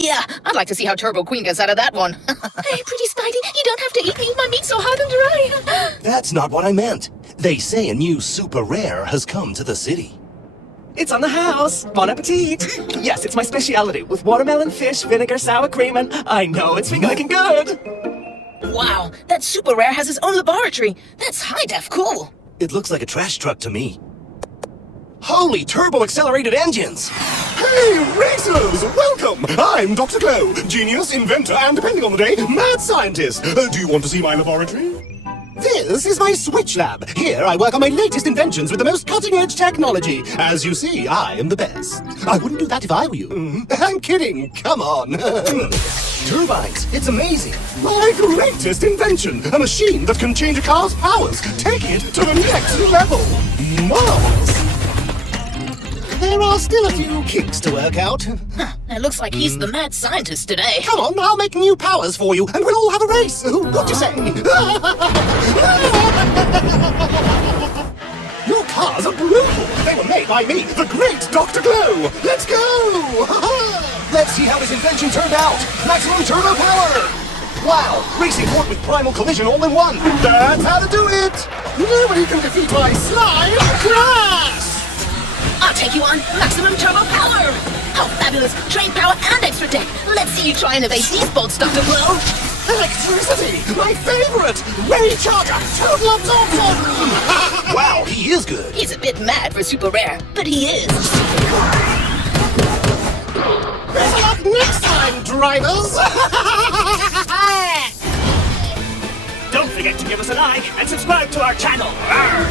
Yeah, I'd like to see how Turbo Queen gets out of that one. Hey, pretty Spidey, you don't have to eat me. My meat's so hard and dry. That's not what I meant. They say a new super rare has come to the city. It's on the house. Bon appetit. Yes, it's my speciality with watermelon, fish, vinegar, sour cream, and I know it's been looking good. Wow, that super rare has his own laboratory. That's high-def cool. It looks like a trash truck to me. Holy turbo-accelerated engines! Hey, racers! Welcome! I'm Dr. Glow, genius, inventor, and depending on the day, mad scientist. Do you want to see my laboratory? This is my Switch Lab. Here I work on my latest inventions with the most cutting-edge technology. As you see, I am the best. I wouldn't do that if I were you. I'm kidding. Come on. Turbines, it's amazing. My greatest invention. A machine that can change a car's powers. Take it to the next level. Mars. There are still a few kinks to work out. It looks like he's the mad scientist today. Come on, I'll make new powers for you, and we'll all have a race. What do you say? Your cars are brutal. They were made by me, the great Dr. Glow. Let's go! Let's see how his invention turned out. Maximum turbo power! Wow, racing forward with primal collision all in one. That's how to do it. Nobody can defeat my slime crash. I'll take you on maximum turbo power! How fabulous! Train power and extra tech! Let's see you try and evade these bolts, Dr. Glow! Electricity, my favorite. Ray Charger, total absorption. Wow, he is good. He's a bit mad for super rare, but he is. Better luck next time, drivers. Don't forget to give us a like and subscribe to our channel. Arr!